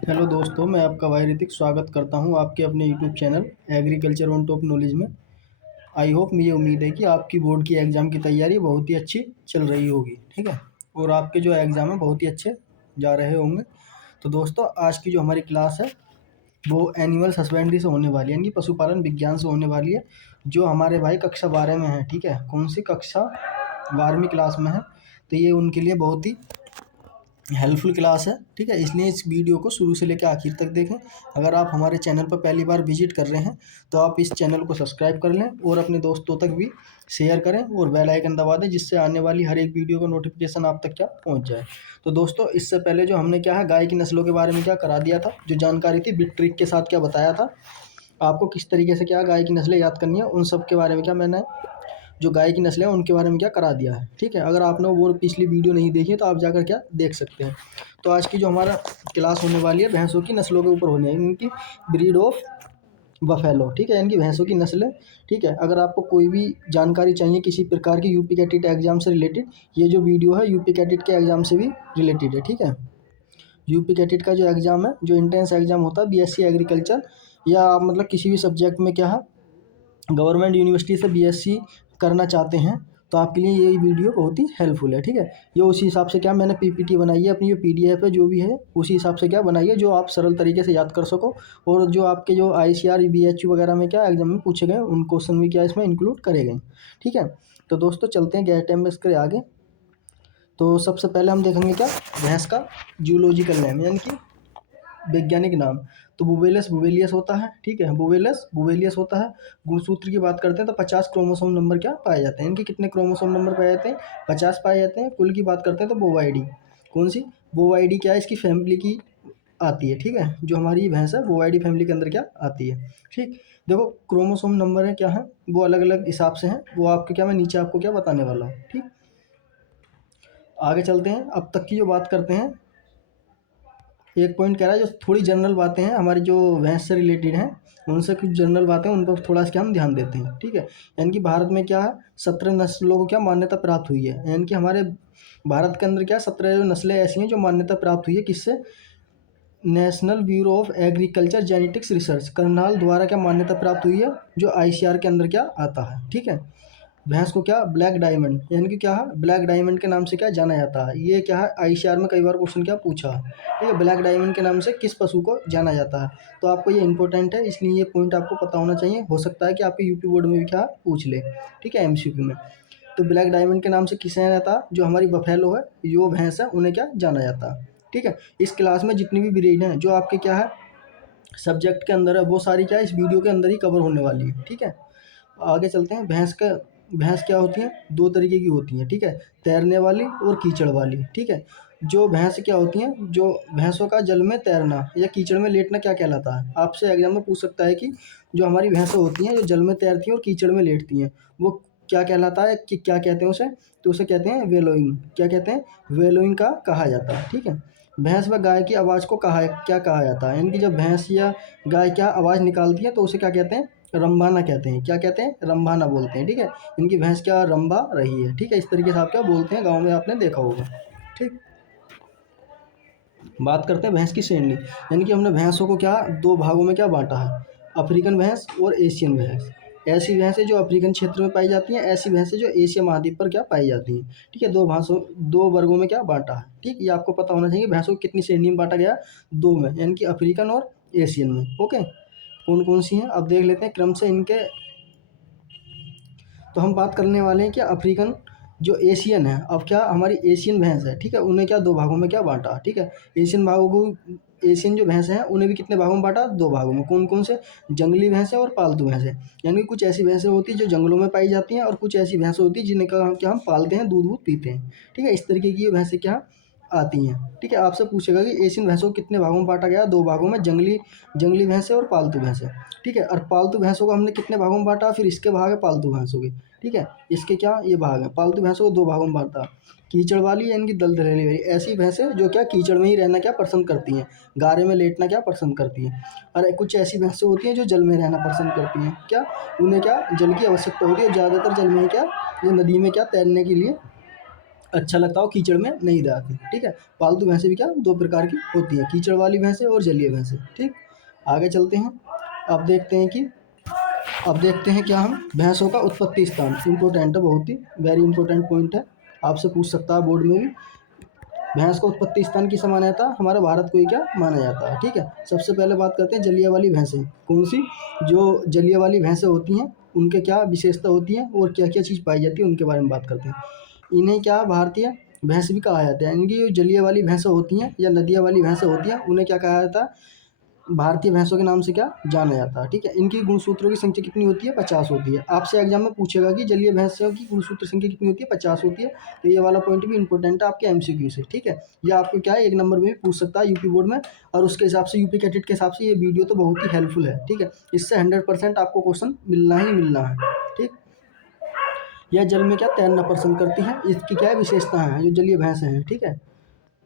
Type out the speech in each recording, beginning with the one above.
Hello दोस्तों, मैं आपका भाई ऋतिक स्वागत करता हूं आपके अपने YouTube channel agriculture on top knowledge में। आई होप, मुझे उम्मीद है कि आपकी बोर्ड की एग्ज़ाम की तैयारी बहुत ही अच्छी चल रही होगी। ठीक है, और आपके जो एग्ज़ाम है बहुत ही अच्छे जा रहे होंगे। तो दोस्तों, आज की जो हमारी क्लास है वो एनिमल हस्बेंड्री से होने वाली है, यानी कि पशुपालन विज्ञान से होने वाली है, जो हमारे भाई कक्षा 12 में है। ठीक है, कौन सी कक्षा? 12वीं क्लास में है। तो ये उनके लिए बहुत ही हेल्पफुल क्लास है। ठीक है, इसलिए इस वीडियो को शुरू से लेकर आखिर तक देखें। अगर आप हमारे चैनल पर पहली बार विजिट कर रहे हैं तो आप इस चैनल को सब्सक्राइब कर लें और अपने दोस्तों तक भी शेयर करें और बेल आइकन दबा दें, जिससे आने वाली हर एक वीडियो का नोटिफिकेशन आप तक क्या पहुंच जाए। तो दोस्तों, इससे पहले जो हमने क्या है गाय की नस्लों के बारे में क्या करा दिया था, जो जानकारी थी बिट ट्रिक के साथ क्या बताया था आपको, किस तरीके से क्या गाय की नस्लें याद करनी है, उन सब के बारे में क्या मैंने जो गाय की नस्लें हैं उनके बारे में क्या करा दिया है। ठीक है, अगर आपने वो पिछली वीडियो नहीं देखी है तो आप जाकर क्या देख सकते हैं। तो आज की जो हमारा क्लास होने वाली है भैंसों की नस्लों के ऊपर होने है, इनकी ब्रीड ऑफ बफेलो। ठीक है, इनकी भैंसों की नस्लें। ठीक है, अगर आपको कोई भी जानकारी चाहिए किसी प्रकार की यूपी कैटेट एग्जाम से रिलेटेड, ये जो वीडियो है यूपी कैटेट के एग्जाम से भी रिलेटेड है। ठीक है, यूपी कैटेट का जो एग्ज़ाम है, जो इंट्रेंस एग्ज़ाम होता है बीएससी एग्रीकल्चर, या आप मतलब किसी भी सब्जेक्ट में क्या है गवर्नमेंट यूनिवर्सिटी से बीएससी करना चाहते हैं, तो आपके लिए ये वीडियो बहुत ही हेल्पफुल है। ठीक है, ये उसी हिसाब से क्या मैंने पीपीटी बनाई है, अपनी जो पीडीएफ है जो भी है उसी हिसाब से क्या बनाई है, जो आप सरल तरीके से याद कर सको, और जो आपके जो आईसीआर बीएचयू वगैरह में क्या एग्जाम में पूछे गए उन क्वेश्चन भी क्या इसमें इंक्लूड करे गए। ठीक है, तो दोस्तों चलते हैं गैर टाइम इसके आगे। तो सबसे पहले हम देखेंगे क्या भैंस का जूलॉजिकल नेम, यानी कि वैज्ञानिक नाम। तो बुवेलस बुवेलियस होता है। ठीक है, बुवेलस बुवेलियस होता है। गुणसूत्र की बात करते हैं तो 50 क्रोमोसोम नंबर क्या पाए जाते हैं, इनके कितने क्रोमोसोम नंबर पाए जाते हैं? 50 पाए जाते हैं। कुल की बात करते हैं तो बोवाइडी, कौन सी बोवाइडी क्या है, इसकी फैमिली की आती है। ठीक है, जो हमारी भैंस है बोवाइडी फैमिली के अंदर क्या आती है। ठीक, देखो क्रोमोसोम नंबर है क्या है, वो अलग अलग हिसाब से हैं, वो आपके क्या मैं नीचे आपको क्या बताने वाला हूँ। ठीक, आगे चलते हैं। अब तक की जो बात करते हैं, एक पॉइंट कह रहा है जो थोड़ी जनरल बातें हैं हमारी जो भैंस से रिलेटेड हैं, उनसे कुछ जनरल बातें उन पर थोड़ा सा क्या हम ध्यान देते हैं। ठीक है, यानी कि भारत में क्या है 17 नस्लों को क्या मान्यता प्राप्त हुई है, यानी कि हमारे भारत के अंदर क्या 17 जो नस्लें ऐसी हैं जो मान्यता प्राप्त हुई है, किससे? National bureau of agriculture genetics research Karnal द्वारा क्या मान्यता प्राप्त हुई है, जो आईसीआर के अंदर क्या आता है। ठीक है, भैंस को क्या ब्लैक डायमंड, यानी कि क्या है ब्लैक डायमंड के नाम से क्या जाना जाता है। ये क्या है आईसीआर में कई बार क्वेश्चन क्या पूछा है। ठीक है, ब्लैक डायमंड के नाम से किस पशु को जाना जाता है, तो आपको ये इंपॉर्टेंट है, इसलिए ये पॉइंट आपको पता होना चाहिए। हो सकता है कि आपके यूपी बोर्ड में भी क्या पूछ ले। ठीक है, एमसीक्यू में। तो ब्लैक डायमंड के नाम से किसे जाना जाता है, जो हमारी बफेलो है, जो भैंस है, उन्हें क्या जाना जाता है। ठीक है, इस क्लास में जितनी भी ब्रीड हैं जो आपके क्या है सब्जेक्ट के अंदर है, वो सारी क्या इस वीडियो के अंदर ही कवर होने वाली है। ठीक है, आगे चलते हैं। भैंस क्या होती है, दो तरीके की होती हैं। ठीक है, तैरने वाली और कीचड़ वाली। ठीक है, जो भैंस क्या होती हैं, जो भैंसों का जल में तैरना या कीचड़ में लेटना क्या कहलाता है, आपसे एग्जाम में पूछ सकता है कि जो हमारी भैंसें होती हैं जो जल में तैरती हैं और कीचड़ में लेटती हैं, वो क्या कहलाता है, कि क्या कहते हैं उसे? तो उसे कहते हैं वेलोइंग। क्या कहते हैं? वेलोइंग का कहा जाता है। ठीक है, भैंस व गाय की आवाज़ को क्या कहा जाता है, यानी कि जब भैंस या गाय क्या आवाज़ निकालती है तो उसे क्या कहते हैं? रंभाना कहते हैं। क्या कहते हैं? रंभाना बोलते हैं। ठीक है, इनकी भैंस क्या रंभा रही है। ठीक है, इस तरीके से आप क्या बोलते हैं, गाँव में आपने देखा होगा। ठीक, बात करते हैं भैंस की श्रेणी, यानी कि हमने भैंसों को क्या दो भागों में क्या बांटा है, अफ्रीकन भैंस और एशियन भैंस। ऐसी भैंसें जो अफ्रीकन क्षेत्र में पाई जाती हैं, ऐसी भैंसें जो एशिया महाद्वीप पर क्या पाई जाती हैं। ठीक है, दो वर्गों में क्या बांटा है। ठीक, ये आपको पता होना चाहिए भैंसों को कितनी श्रेणी में बांटा गया, दो में, यानी कि अफ्रीकन और एशियन में। ओके, कौन कौन सी हैं अब देख लेते हैं क्रम से इनके। तो हम बात करने वाले हैं कि अफ्रीकन जो एशियन है, अब क्या हमारी एशियन भैंस है। ठीक है, उन्हें क्या दो भागों में क्या बांटा। ठीक है, एशियन भागों को, एशियन जो भैंस हैं उन्हें भी कितने भागों में बांटा, दो भागों में। कौन कौन से? जंगली भैंसें और पालतू भैंसें। यानी कि कुछ ऐसी भैंसें होती हैं जो जंगलों में पाई जाती हैं और कुछ ऐसी भैंसें होती हैं जिन्हें क्या हम पालते हैं, दूध वूध पीते हैं। ठीक है, इस तरीके की ये भैंसें क्या आती हैं। ठीक है, आपसे पूछेगा कि एशियन भैंसों को कितने भागों में बांटा गया, दो भागों में, जंगली जंगली भैंसें और पालतू भैंसें। ठीक है, और पालतू भैंसों को हमने कितने भागों में बांटा, फिर इसके भाग है पालतू भैंसों के। ठीक है, इसके क्या ये भाग है, पालतू भैंसों को दो भागों में बांटा। कीचड़ वाली यानी कि दलदली वाली, ऐसी भैंसें जो क्या कीचड़ में ही रहना क्या पसंद करती हैं, गारे में लेटना क्या पसंद करती हैं। और कुछ ऐसी भैंसें होती हैं जो जल में रहना पसंद करती हैं, क्या उन्हें क्या जल की आवश्यकता होती है, ज़्यादातर जल में ही क्या ये नदी में क्या तैरने के लिए अच्छा लगता हो, कीचड़ में नहीं जाती। ठीक है, पालतू भैंसें भी क्या दो प्रकार की होती हैं, कीचड़ वाली भैंसें और जलीय भैंसें। ठीक, आगे चलते हैं। अब देखते हैं कि अब देखते हैं क्या हम भैंसों का उत्पत्ति स्थान, इम्पोर्टेंट है, बहुत ही वेरी इंपॉर्टेंट पॉइंट है, आपसे पूछ सकता है बोर्ड में भी। भैंस का उत्पत्ति स्थान किसे माना जाता है, हमारा भारत को ही क्या माना जाता है। ठीक है, सबसे पहले बात करते हैं जलीय वाली भैंसें कौन सी। जो जलीय वाली भैंसें होती हैं उनके क्या विशेषता होती है और क्या क्या चीज़ पाई जाती है उनके बारे में बात करते हैं। इन्हें क्या भारतीय भैंस भी कहा जाता है। इनकी जो जलीय वाली भैंसें होती हैं या नदिया वाली भैंसें होती हैं उन्हें क्या कहा जाता है, भारतीय भैंसों के नाम से क्या जाना जाता है। ठीक है, इनकी गुणसूत्रों की संख्या कितनी होती है, 50 होती है। आपसे एग्जाम में पूछेगा कि जलीय भैंसों की गुणसूत्र संख्या कितनी होती है, 50 होती है। तो ये वाला पॉइंट भी इंपॉर्टेंट है आपके एमसीक्यू से। ठीक है, ये आपको क्या है 1 नंबर में भी पूछ सकता है यूपी बोर्ड में, और उसके हिसाब से यूपी कैडेट के हिसाब से ये वीडियो तो बहुत ही हेल्पफुल है। ठीक है, इससे 100% आपको क्वेश्चन मिलना ही मिलना है। ठीक, यह जल में क्या तैरना पसंद करती है, इसकी क्या विशेषता है जो जलीय भैंस हैं। ठीक है,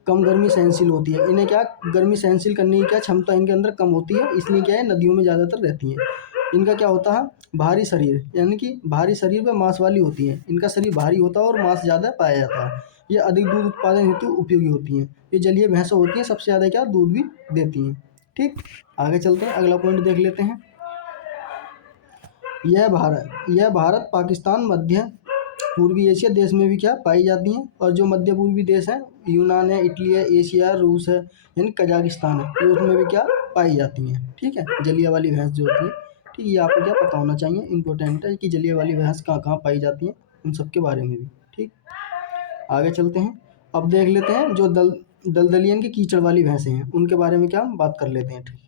कम गर्मी सहनशील होती है, इन्हें क्या गर्मी सहनशील करने की क्या क्षमता इनके अंदर कम होती है, इसलिए क्या है नदियों में ज़्यादातर रहती हैं। इनका क्या होता है, भारी शरीर, यानी कि भारी शरीर व मांस वाली होती है। इनका शरीर भारी होता है और मांस ज़्यादा पाया जाता है। ये अधिक दूध उत्पादन हेतु उपयोगी होती हैं। ये जलीय भैंसें होती हैं सबसे ज़्यादा क्या दूध भी देती हैं। ठीक, आगे चलते हैं, अगला पॉइंट देख लेते हैं। यह भारत पाकिस्तान मध्य पूर्वी एशिया देश में भी क्या पाई जाती हैं, और जो मध्य पूर्वी देश हैं यूनान है, इटली है, एशिया है, रूस है, यानी कजाकिस्तान है, ये उसमें भी क्या पाई जाती हैं। ठीक है, जलिया वाली भैंस जो होती है। ठीक, ये आपको क्या पता होना चाहिए, इंपॉर्टेंट है कि जलिया वाली भैंस कहाँ कहाँ पाई जाती हैं, उन सब के बारे में भी। ठीक, आगे चलते हैं। अब देख लेते हैं जो दलदलियन की कीचड़ वाली भैंसें हैं उनके बारे में क्या हम बात कर लेते हैं। ठीक,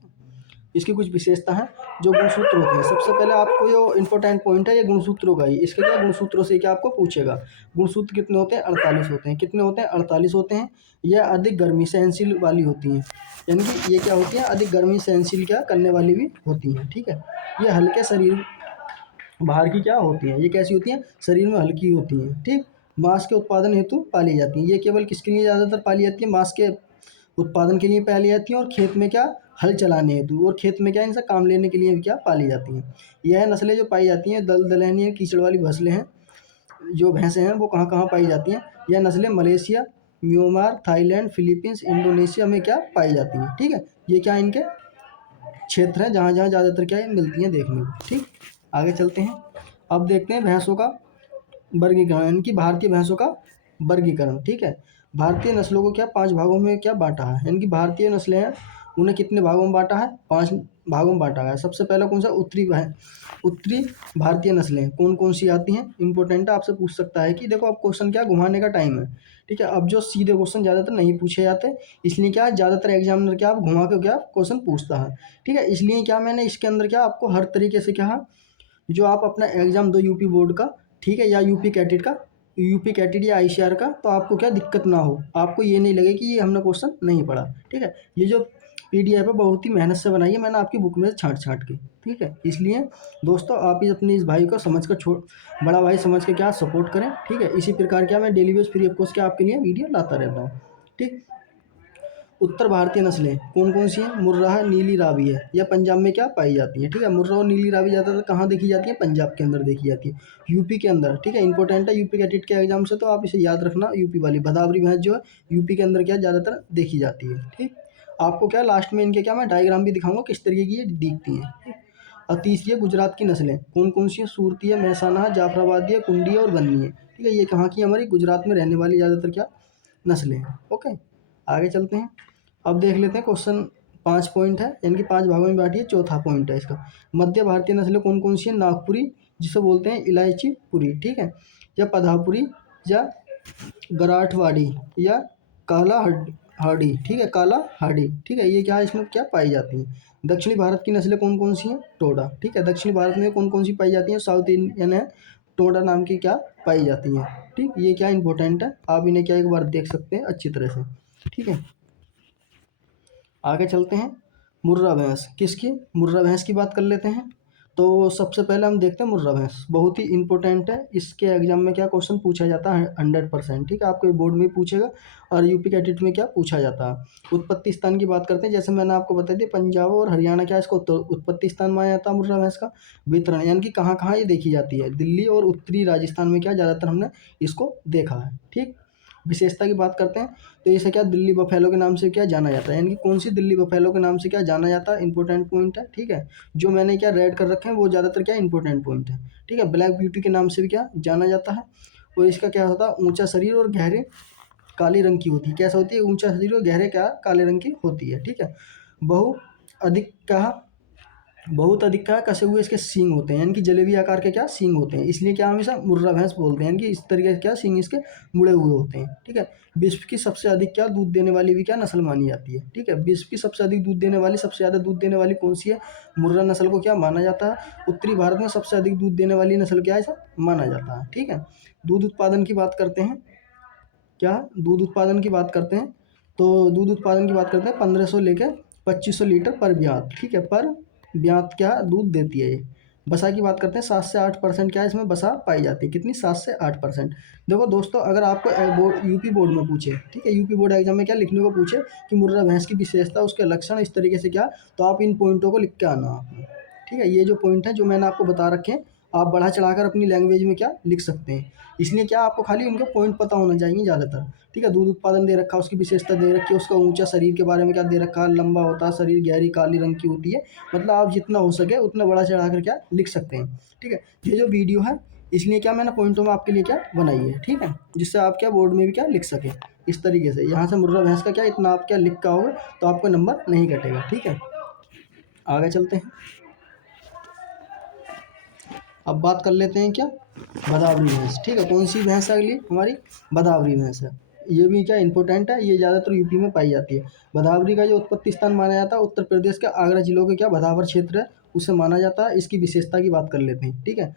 इसकी कुछ विशेषता है जो गुणसूत्र होते हैं। सबसे पहले आपको जो इंपॉर्टेंट पॉइंट है ये गुणसूत्रों का ही, इसके क्या गुणसूत्रों से क्या आपको पूछेगा। गुणसूत्र कितने होते हैं, 48 होते हैं। कितने होते हैं, 48 होते हैं। यह अधिक गर्मी सहनशील वाली होती हैं, यानी कि ये क्या होती है अधिक गर्मी सहनशील क्या करने वाली भी होती हैं। ठीक है, ये हल्के शरीर बाहर की क्या होती हैं, ये कैसी होती हैं, शरीर में हल्की होती हैं। ठीक, मांस के उत्पादन हेतु पाली जाती हैं। ये केवल किसके लिए ज़्यादातर पाली जाती है, मांस के उत्पादन के लिए पाली जाती हैं, और खेत में क्या हल चलाने हेतु, और खेत में क्या इनसे काम लेने के लिए भी क्या पाली जाती हैं। यह नस्लें जो पाई जाती हैं दलदलहनी कीचड़ वाली भस्लें हैं, जो भैंसें हैं वो कहाँ कहाँ पाई जाती हैं। यह नस्लें Malaysia, Myanmar, Thailand, Philippines, Indonesia में क्या पाई जाती हैं। ठीक है, ये क्या इनके क्षेत्र हैं जहाँ जहाँ ज़्यादातर क्या है मिलती हैं देखने को। ठीक, आगे चलते हैं। अब देखते हैं भैंसों का वर्गीकरण, इनकी भारतीय भैंसों का वर्गीकरण। ठीक है, भारतीय नस्लों को क्या 5 भागों में क्या बांटा है, इनकी भारतीय नस्लें हैं उन्हें कितने भागों में बांटा है, 5 भागों में बांटा है। सबसे पहला कौन सा, उत्तरी भारतीय नस्लें कौन कौन सी आती हैं, इंपॉर्टेंट है, आपसे पूछ सकता है कि देखो अब क्वेश्चन क्या घुमाने का टाइम है। ठीक है, अब जो सीधे क्वेश्चन ज़्यादातर नहीं पूछे जाते, इसलिए क्या ज़्यादातर एग्जामिनर क्या आप घुमा के क्या क्वेश्चन पूछता है। ठीक है, इसलिए क्या मैंने इसके अंदर क्या आपको हर तरीके से क्या जो आप अपना एग्ज़ाम दो यूपी बोर्ड का, ठीक है, या यूपी कैटेट का, यूपी कैटेट या आईसीआर का, तो आपको क्या दिक्कत ना हो, आपको ये नहीं लगे कि ये हमने क्वेश्चन नहीं पढ़ा। ठीक है, ये जो पीडीएफ है बहुत ही मेहनत से बनाई है मैंने आपकी बुक में से छाँट छाँट के। ठीक है, इसलिए दोस्तों आप इस अपने इस भाई को समझ कर बड़ा भाई समझ के क्या सपोर्ट करें। ठीक है, इसी प्रकार क्या मैं daily base free of cost के आपके लिए वीडियो लाता रहता हूँ। ठीक, उत्तर भारतीय नस्लें कौन कौन सी हैं, मुर्रा है, नीली रावी है, यह पंजाब में क्या पाई जाती है। ठीक है, मुर्रा और नीली रावी ज़्यादातर कहाँ देखी जाती है, पंजाब के अंदर देखी जाती है, यूपी के अंदर। ठीक है, इंपॉर्टेंट है यूपी कैटेट के एग्जाम से, तो आप इसे याद रखना। यूपी वाली भदावरी भैंस जो है यूपी के अंदर क्या ज़्यादातर देखी जाती है। ठीक, आपको क्या लास्ट में इनके क्या मैं डायग्राम भी दिखाऊंगा किस तरीके की ये दिखती हैं। ठीक? और तीसरी है गुजरात की नस्लें कौन कौन सी है, सूरती है, महसाना है, जाफराबादी है, कुंडी है और बन्नी है। ठीक है, ये कहाँ की हमारी गुजरात में रहने वाली ज़्यादातर क्या नस्लें हैं। ओके, आगे चलते हैं। अब देख लेते हैं क्वेश्चन 5 पॉइंट है, यानी कि 5 भागों में बांटी है, चौथा पॉइंट है इसका। मध्य भारतीय नस्लें कौन कौन सी है, नागपुरी जिसे बोलते हैं इलायची पुरी, ठीक है, या पधापुरी, या गराठवाड़ी, या काला हाड़ी, ठीक है, काला हाड़ी। ठीक है, ये क्या है इसमें क्या पाई जाती है। दक्षिणी भारत की नस्लें कौन कौन सी हैं, टोडा। ठीक है, दक्षिणी भारत में कौन कौन सी पाई जाती हैं, साउथ इंडियन है, टोडा नाम की क्या पाई जाती हैं। ठीक, ये क्या इंपॉर्टेंट है, आप इन्हें क्या एक बार देख सकते हैं अच्छी तरह से। ठीक है, आगे चलते हैं। मुर्रा भैंस किसकी, मुर्रा भैंस की बात कर लेते हैं। तो सबसे पहले हम देखते हैं मुर्रा भैंस, बहुत ही इंपॉर्टेंट है, इसके एग्जाम में क्या क्वेश्चन पूछा जाता है 100%। ठीक है, आपको बोर्ड में पूछेगा और यूपी कैडेट में क्या पूछा जाता है। उत्पत्ति स्थान की बात करते हैं, जैसे मैंने आपको बता दिया पंजाब और हरियाणा क्या इसको उत्पत्ति स्थान माना जाता है मुर्रा भैंस का। वितरण यानी कि कहाँ कहाँ ये देखी जाती है, दिल्ली और उत्तरी राजस्थान में क्या ज़्यादातर हमने इसको देखा है। ठीक, विशेषता की बात करते हैं तो इसे क्या दिल्ली बफेलो के नाम से क्या जाना जाता है, यानी कि कौन सी दिल्ली बफेलो के नाम से क्या जाना जाता है, इंपॉर्टेंट पॉइंट है। ठीक है, जो मैंने क्या रेड कर रखे हैं वो ज़्यादातर क्या इंपॉर्टेंट पॉइंट है। ठीक है, ब्लैक ब्यूटी के नाम से भी क्या जाना जाता है। और इसका क्या होता है, ऊंचा शरीर और गहरे काले रंग की होती है। कैसा होती है, ऊंचा शरीर और गहरे क्या काले रंग की होती है। ठीक है, बहु अधिक कहा बहुत अधिक क्या कसे हुए इसके सींग होते हैं, यानी कि जलेबी आकार के क्या सींग होते हैं, इसलिए क्या हमेशा मुर्रा भैंस बोलते हैं, यानी कि इस तरीके से क्या सींग इसके मुड़े हुए होते हैं। ठीक है, विश्व की सबसे अधिक क्या दूध देने वाली भी क्या नस्ल मानी जाती है। ठीक है, विश्व की सबसे अधिक दूध देने वाली, सबसे ज़्यादा दूध देने वाली कौन सी है, मुर्रा नस्ल को क्या माना जाता है। उत्तरी भारत में सबसे अधिक दूध देने वाली नस्ल क्या है, ऐसा माना जाता है। ठीक है, दूध उत्पादन की बात करते हैं, क्या दूध उत्पादन की बात करते हैं तो दूध उत्पादन की बात करते हैं 1500 लेकर 2500 लीटर पर ब्यात। ठीक है, पर ब्यात क्या दूध देती है ये। बसा की बात करते हैं, 7 से 8% क्या है इसमें बसा पाई जाती है, कितनी 7 से 8%। देखो दोस्तों, अगर आपको यूपी बोर्ड में पूछे, ठीक है, यूपी बोर्ड एग्जाम में क्या लिखने को पूछे कि मुर्रा भैंस की विशेषता, उसके लक्षण, इस तरीके से क्या, तो आप इन पॉइंटों को लिख के आना आपने। ठीक है, ये जो पॉइंट है जो मैंने आपको बता रखे हैं, आप बढ़ा चढ़ाकर अपनी लैंग्वेज में क्या लिख सकते हैं। इसलिए क्या आपको खाली उनके पॉइंट पता होना चाहिए ज़्यादातर। ठीक है, दूध उत्पादन दे रखा है, उसकी विशेषता दे रखी है, उसका ऊंचा शरीर के बारे में क्या दे रखा है, लंबा होता है शरीर, गहरी काली रंग की होती है। मतलब आप जितना हो सके उतना बड़ा चढ़ा कर क्या लिख सकते हैं। ठीक है, ये जो वीडियो है इसलिए क्या मैंने पॉइंटों में आपके लिए क्या बनाई है। ठीक है, जिससे आप क्या बोर्ड में भी क्या लिख सकें इस तरीके से। यहाँ से मुर्रा भैंस का क्या इतना आप क्या लिख का होगा तो आपका नंबर नहीं कटेगा। ठीक है, आगे चलते हैं। अब बात कर लेते हैं क्या, भदावरी भैंस। ठीक है, कौन सी भैंस है अगली हमारी, भदावरी भैंस है। ये भी क्या इंपॉर्टेंट है, ये ज़्यादातर यूपी में पाई जाती है। भदावरी का जो उत्पत्ति स्थान माना जाता है उत्तर प्रदेश के आगरा जिलों के क्या भदावर क्षेत्र है उसे माना जाता है। इसकी विशेषता की बात कर लेते हैं। ठीक है,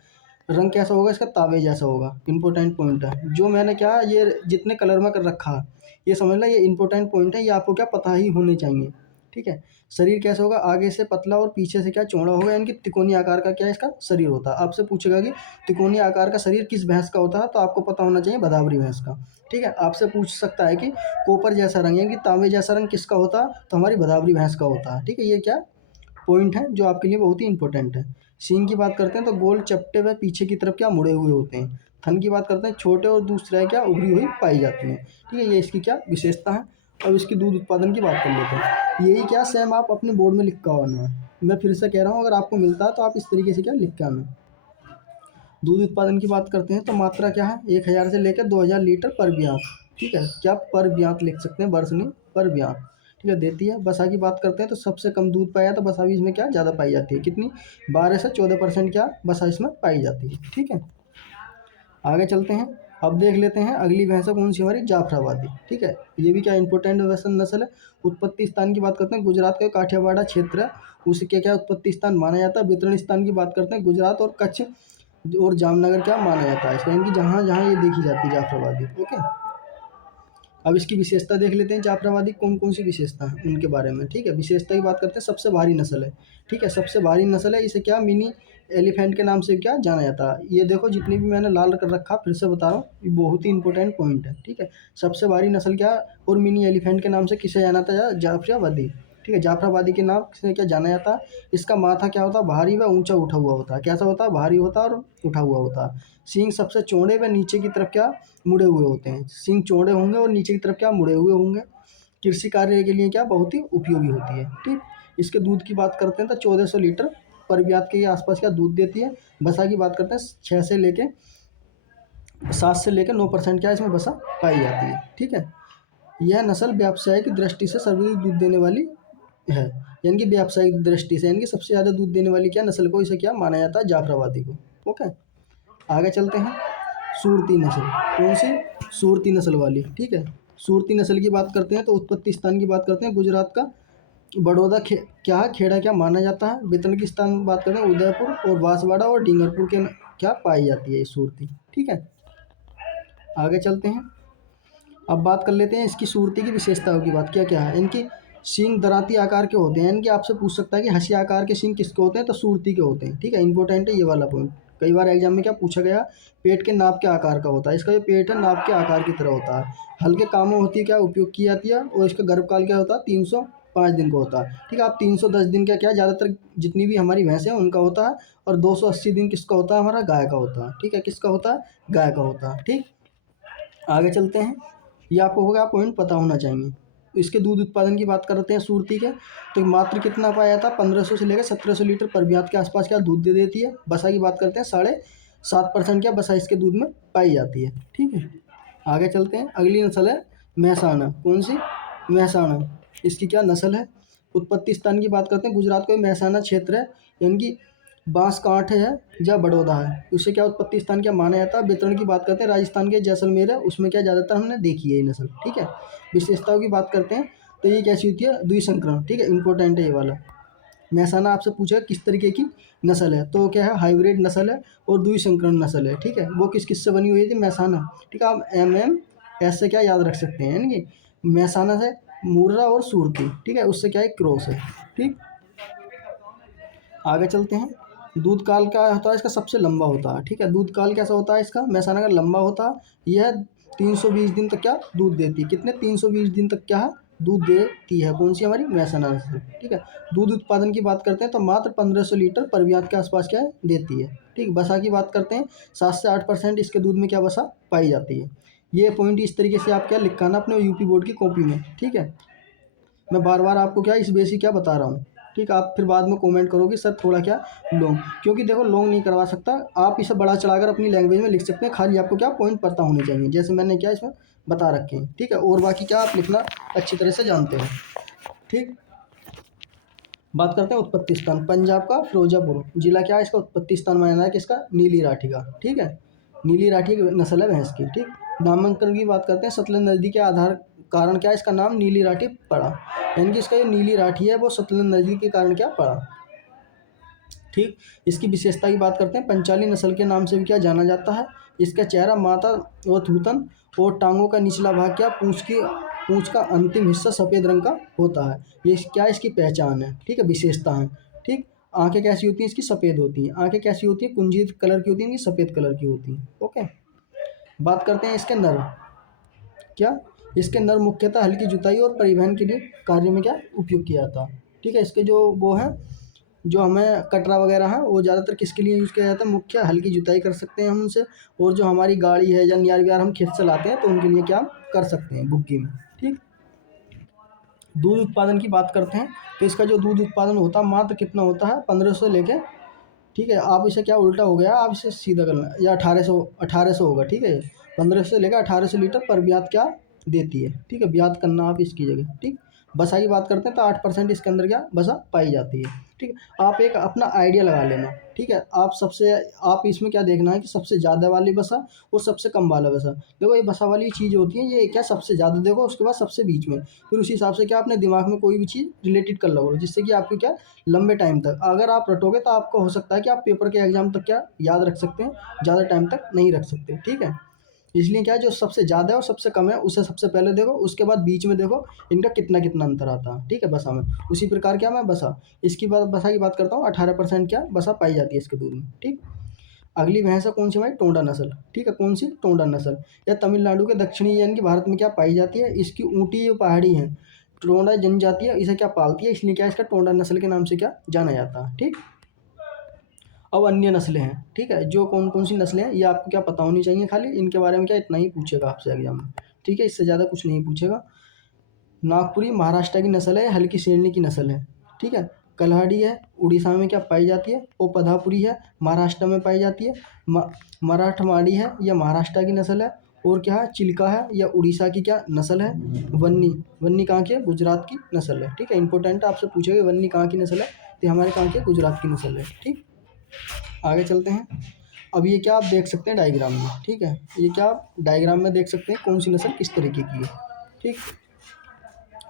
रंग कैसा होगा इसका, तावे जैसा होगा, इंपॉर्टेंट पॉइंट है। जो मैंने क्या ये जितने कलर में कर रखा है ये समझ लो, ये इंपॉर्टेंट पॉइंट है, ये आपको क्या पता ही होने चाहिए। ठीक है, शरीर कैसा होगा, आगे से पतला और पीछे से क्या चौड़ा होगा, यानी कि त्रिकोणीय आकार का क्या इसका शरीर होता है। आपसे पूछेगा कि त्रिकोणीय आकार का शरीर किस भैंस का होता है, तो आपको पता होना चाहिए भदावरी भैंस का। ठीक है, आपसे पूछ सकता है कि कोपर जैसा रंग, यानी कि तांबे जैसा रंग किसका होता है, तो हमारी भदावरी भैंस का होता है। ठीक है, ये क्या पॉइंट है जो आपके लिए बहुत ही इंपॉर्टेंट है। सींग की बात करते हैं तो गोल चपटे व पीछे की तरफ क्या मुड़े हुए होते हैं। थन की बात करते हैं छोटे और दूसरा क्या उभरी हुई पाई जाती है। ठीक है, ये इसकी क्या विशेषता है। अब इसकी दूध उत्पादन की बात कर लेते हैं। यही क्या सेम आप अपने बोर्ड में लिख के आना है। मैं फिर से कह रहा हूँ, अगर आपको मिलता है तो आप इस तरीके से क्या लिख के आना। दूध उत्पादन की बात करते हैं तो मात्रा क्या है, 1000 से लेकर 2000 लीटर पर ब्यात। ठीक है, क्या पर ब्यात लिख सकते हैं, वर्ष नहीं पर ब्यात। ठीक है, देती है। बसा की बात करते हैं तो सबसे कम दूध पाया तो बसा भी इसमें क्या ज़्यादा पाई जाती है, कितनी 12 से 14% क्या बसा इसमें पाई जाती है। ठीक है, आगे चलते हैं। अब देख लेते हैं अगली भैंस है कौन सी हमारी, जाफराबादी। ठीक है, ये भी क्या इंपॉर्टेंट वैसन नस्ल है। उत्पत्ति स्थान की बात करते हैं गुजरात का काठियावाड़ा क्षेत्र है, उसके क्या उत्पत्ति स्थान माना जाता है। वितरण स्थान की बात करते हैं गुजरात और कच्छ और जामनगर क्या माना जाता है इसका, यानी कि जहाँ जहाँ ये देखी जाती है जाफराबादी। ओके, अब इसकी विशेषता देख लेते हैं, जाफराबादी कौन कौन सी विशेषता है उनके बारे में। ठीक है, विशेषता की बात करते हैं, सबसे भारी नस्ल है। ठीक है, सबसे भारी नस्ल है, इसे क्या मिनी एलिफेंट के नाम से क्या जाना जाता है। ये देखो जितनी भी मैंने लाल कर रखा, फिर से बता रहा हूँ, ये बहुत ही इंपॉर्टेंट पॉइंट है। ठीक है, सबसे भारी नस्ल क्या और मिनी एलिफेंट के नाम से किसे जाना था, जाफराबादी। ठीक है, जाफराबादी के नाम से क्या जाना जाता है। इसका माथा क्या होता है, भारी व ऊंचा उठा हुआ होता है। कैसा होता है, भारी होता है और उठा हुआ होता है। सींग सबसे चौड़े व नीचे की तरफ क्या मुड़े हुए होते हैं। सींग चौड़े होंगे और नीचे की तरफ क्या मुड़े हुए होंगे। कृषि कार्य के लिए क्या बहुत ही उपयोगी होती है। ठीक, इसके दूध की बात करते हैं तो 1400 लीटर पर ब्यात के आसपास का दूध देती है। बसा की बात करते हैं 7 से लेकर 9% क्या इसमें बसा पाई जाती है। ठीक है, यह नस्ल व्यावसायिक दृष्टि से सर्वाधिक दूध देने वाली है, यानी कि व्यावसायिक दृष्टि से, यानी कि सबसे ज़्यादा दूध देने वाली क्या नस्ल को इसे क्या माना जाता है, जाफराबादी को। ओके, आगे चलते हैं। सूरती नस्ल, कौन सी, सूरती नस्ल वाली। ठीक है, सूरती नस्ल की बात करते हैं तो उत्पत्ति स्थान की बात करते हैं गुजरात का बड़ौदा क्या है, खेड़ा क्या माना जाता है। वितरण की स्थान बात करते हैं उदयपुर और बांसवाड़ा और डींगरपुर के क्या पाई जाती है ये सूरती। ठीक है, आगे चलते हैं। अब बात कर लेते हैं इसकी सूरती की विशेषताओं की बात क्या क्या है। इनकी सींग दराती आकार के होते हैं, यानी कि आपसे पूछ सकता है कि हंसी आकार के सींग किसके होते हैं, तो सूरती के होते हैं। ठीक है, इंपॉर्टेंट है ये वाला पॉइंट, कई बार एग्जाम में क्या पूछा गया, पेट के नाप के आकार का होता है। इसका जो पेट है नाप के आकार की तरह होता है। हल्के कामों होती है क्या उपयोग की जाती है, और इसका गर्भकाल क्या होता है 305 दिन का होता है। ठीक है, आप 310 दिन का क्या ज़्यादातर जितनी भी हमारी भैंसें हैं उनका होता है, और 280 दिन किसका होता है, हमारा गाय का होता है। ठीक है, किसका होता है, गाय का होता है। ठीक, आगे चलते हैं। ये आपको होगा पॉइंट पता होना चाहिए। इसके दूध उत्पादन की बात करते हैं सुरती के, तो मात्र कितना पाया था, 1500 से लेकर 1700 लीटर पर ब्यात के आसपास क्या दूध दे देती है। बसा की बात करते हैं, 7.5% क्या बसा इसके दूध में पाई जाती है। ठीक है, आगे चलते हैं। अगली नस्ल है महसाना। कौन सी? महसाना। इसकी क्या नस्ल है? उत्पत्ति स्थान की बात करते हैं, गुजरात का महसाना क्षेत्र है, यानी कि बांसकांठे है या बड़ौदा है, उससे क्या उत्पत्ति स्थान क्या माना जाता है। वितरण की बात करते हैं, राजस्थान के जैसलमेर है, उसमें क्या ज़्यादातर हमने देखी है ये नस्ल। ठीक है, विशेषताओं की बात करते हैं, तो ये कैसी होती है, द्विसंकरण। ठीक है, इंपॉर्टेंट है ये वाला। महसाना आपसे पूछा किस तरीके की नस्ल है, तो क्या है, हाइब्रिड नस्ल है और द्विसंकरण नस्ल है। ठीक है, वो किस किस से बनी हुई थी, महसाना। ठीक है, आप MS से क्या याद रख सकते हैं, यानी कि महसाना से मुर्रा और सूरती। ठीक है, उससे क्या है, क्रॉस है। ठीक, आगे चलते हैं। दूध काल क्या होता है इसका, सबसे लंबा होता है। ठीक है, दूध काल कैसा होता है इसका, महसाना का लंबा होता है। यह 320 दिन तक क्या दूध देती है। कितने, 320 दिन तक क्या है, दूध देती है। कौन सी, हमारी महसाना नस्ल। ठीक है, दूध उत्पादन की बात करते हैं, तो मात्र 1500 लीटर पर ब्यात के आसपास क्या है देती है। ठीक, बसा की बात करते हैं, 7 से 8% इसके दूध में क्या बसा पाई जाती है। ये पॉइंट इस तरीके से आप क्या लिखाना अपने यूपी बोर्ड की कॉपी में। ठीक है, मैं बार बार आपको क्या इस बेसिक क्या बता रहा हूँ। ठीक, आप फिर बाद में कमेंट करोगे सर थोड़ा क्या लॉन्ग, क्योंकि देखो लॉन्ग नहीं करवा सकता। आप इसे बड़ा चढ़ाकर अपनी लैंग्वेज में लिख सकते हैं, खाली आपको क्या पॉइंट पता होने चाहिए, जैसे मैंने क्या इसमें बता रखे हैं। ठीक है, और बाकी क्या आप लिखना अच्छी तरह से जानते हैं। ठीक, बात करते हैं उत्पत्ति स्थान। पंजाब का फिरोजापुर जिला क्या है, इसका उत्पत्ति स्थान माना जाता है किसका, नीली राठी का। ठीक है, नीली राठी की नस्ल है भैंस की। ठीक, नामांकन की बात करते हैं, सतलज नदी के आधार कारण क्या इसका नाम नीली राठी पड़ा, यानी कि इसका जो नीली राठी है वो सतलज नदी के कारण क्या पड़ा। ठीक, इसकी विशेषता की बात करते हैं, पंचाली नस्ल के नाम से भी क्या जाना जाता है। इसका चेहरा, माथा और थूथन और टांगों का निचला भाग क्या, पूंछ का अंतिम हिस्सा सफ़ेद रंग का होता है। ये क्या इसकी पहचान है। ठीक है, विशेषता है। ठीक, आंखें कैसी होती हैं इसकी, सफ़ेद होती हैं। आंखें कैसी होती हैं, कुंजित कलर की होती हैं, सफ़ेद कलर की होती हैं। ओके, बात करते हैं इसके नर। क्या, इसके नर मुख्यतः हल्की जुताई और परिवहन के लिए कार्य में क्या उपयोग किया जाता है। ठीक है, इसके जो वो है, जो हमें कटरा वगैरह है, वो ज़्यादातर किसके लिए यूज़ किया जाता है, मुख्य हल्की जुताई कर सकते हैं हम उनसे। और जो हमारी गाड़ी है या नियार बियार हम खेत चलाते हैं, तो उनके लिए क्या हम कर सकते हैं बुग्गी में। ठीक, दूध उत्पादन की बात करते हैं, तो इसका जो दूध उत्पादन होता है मात्र कितना होता है, 1500 से लेके, ठीक है, आप इसे क्या उल्टा हो गया, आप इसे सीधा करना, या 1800 होगा। ठीक है, 1500 से लेकर 1800 लीटर पर ब्यात क्या देती है। ठीक है, ब्यात करना आप इसकी जगह। ठीक, बसा की बात करते हैं, तो 8% इसके अंदर क्या बसा पाई जाती है। ठीक है, आप एक अपना आइडिया लगा लेना। ठीक है, आप इसमें क्या देखना है कि सबसे ज़्यादा वाली बसा और सबसे कम वाला बसा। देखो ये बसा वाली चीज़ होती है, ये क्या सबसे ज़्यादा देखो, उसके बाद सबसे बीच में, फिर उसी हिसाब से क्या अपने दिमाग में कोई भी चीज़ रिलेटेड कर लो, जिससे कि आपको क्या लंबे टाइम तक अगर आप रटोगे, तो आपको हो सकता है कि आप पेपर के एग्जाम तक क्या याद रख सकते हैं, ज़्यादा टाइम तक नहीं रख सकते। ठीक है, इसलिए क्या है, जो सबसे ज़्यादा है और सबसे कम है उसे सबसे पहले देखो, उसके बाद बीच में देखो इनका कितना कितना अंतर आता है। ठीक है, बसा में उसी प्रकार क्या मैं बसा, बसा की बात करता हूँ, 18% क्या बसा पाई जाती है इसके दूध में। ठीक, अगली भैंस है कौन सी भाई, टोंडा नस्ल। ठीक है, कौन सी, टोंडा नस्ल। यह तमिलनाडु के दक्षिणी यानी कि भारत में क्या पाई जाती है। इसकी ऊँटी जो पहाड़ी है, टोंडा जनजाति है, इसे क्या पालती है, इसलिए क्या इसका टोंडा नस्ल के नाम से क्या जाना जाता है। ठीक, अब अन्य नस्लें हैं। ठीक है, जो कौन कौन सी नस्लें हैं ये आपको क्या पता होनी चाहिए, खाली इनके बारे में क्या इतना ही पूछेगा आपसे एग्जाम में। ठीक है, इससे ज़्यादा कुछ नहीं पूछेगा। नागपुरी महाराष्ट्र की नस्ल है, हल्की श्रेणी की नस्ल है। ठीक है, कल्हाड़ी है, उड़ीसा में क्या पाई जाती है, और पधापुरी है, महाराष्ट्र में पाई जाती है। मराठवाड़ी है, यह महाराष्ट्र की नस्ल है। और क्या है, चिल्का है, यह उड़ीसा की क्या नस्ल है। वन्नी, वन्नी कहाँ की है, गुजरात की नस्ल है। ठीक है, इंपॉर्टेंट आपसे पूछेगा वन्नी कहाँ की नस्ल है, तो हमारे कहाँ की है, गुजरात की नस्ल है। ठीक, आगे चलते हैं। अब ये क्या आप देख सकते हैं डायग्राम में। ठीक है, ये क्या आप डायग्राम में देख सकते हैं कौन सी नस्ल किस तरीके की है। ठीक,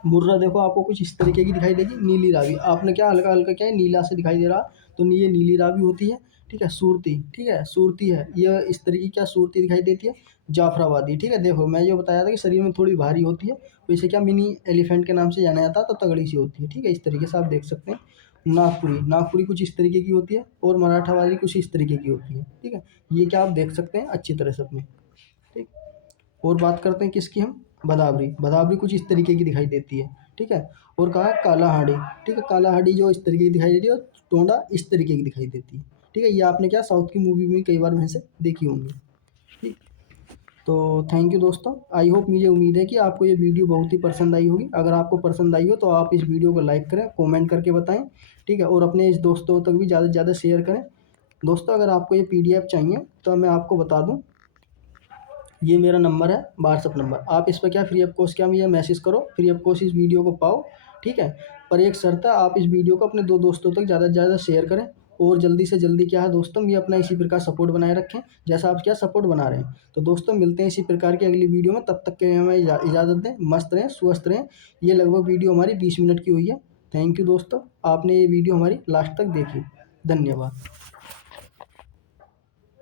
मुर्रा देखो आपको कुछ इस तरीके की दिखाई देगी, नीली रावी आपने क्या हल्का हल्का क्या है नीला से दिखाई दे रहा, तो ये नीली रावी होती है। ठीक है, सूरती, ठीक है सूरती है, ये इस तरीके की क्या सूरती दिखाई देती है। जाफराबादी, ठीक है, देखो मैं जो बताया था कि शरीर में थोड़ी भारी होती है, तो इसे क्या मिनी एलिफेंट के नाम से जाना जाता है, तो तगड़ी सी होती है। ठीक है, इस तरीके से आप देख सकते हैं। नागपुरी, नागपुरी कुछ इस तरीके की होती है, और मराठावादी कुछ इस तरीके की होती है। ठीक है, ये क्या आप देख सकते हैं अच्छी तरह से अपने। ठीक, और बात करते हैं किसकी हम, भदावरी, भदावरी कुछ इस तरीके की दिखाई देती है। ठीक है, और कहा है काला हांडी। ठीक है, काला हांडी जो इस तरीके की दिखाई देती है, और टोंडा इस तरीके की दिखाई देती है। ठीक है, ये आपने क्या साउथ की मूवी में कई बार वैसे देखी होंगी। ठीक, तो थैंक यू दोस्तों। आई होप, मुझे उम्मीद है कि आपको ये वीडियो बहुत ही पसंद आई होगी। अगर आपको पसंद आई हो तो आप इस वीडियो को लाइक करें, कमेंट करके बताएं, ठीक है, और अपने इस दोस्तों तक भी ज़्यादा से ज़्यादा शेयर करें। दोस्तों अगर आपको ये PDF चाहिए तो मैं आपको बता दूं, ये मेरा नंबर है, व्हाट्सअप नंबर। आप इस पर क्या फ्री ऑफ कॉस्ट क्या मुझे मैसेज करो, फ्री ऑफ कॉस्ट इस वीडियो को पाओ, ठीक है। पर एक शर्त है, आप इस वीडियो को अपने 2 दोस्तों तक ज़्यादा से ज़्यादा शेयर करें, और जल्दी से जल्दी क्या है दोस्तों, ये अपना इसी प्रकार सपोर्ट बनाए रखें जैसा आप क्या सपोर्ट बना रहे हैं। तो दोस्तों मिलते हैं इसी प्रकार की अगली वीडियो में, तब तक के लिए हमें इजाज़त दें। मस्त रहें, स्वस्थ रहें। ये लगभग वीडियो हमारी 20 मिनट की हुई है। थैंक यू दोस्तों, आपने ये वीडियो हमारी लास्ट तक देखी। धन्यवाद।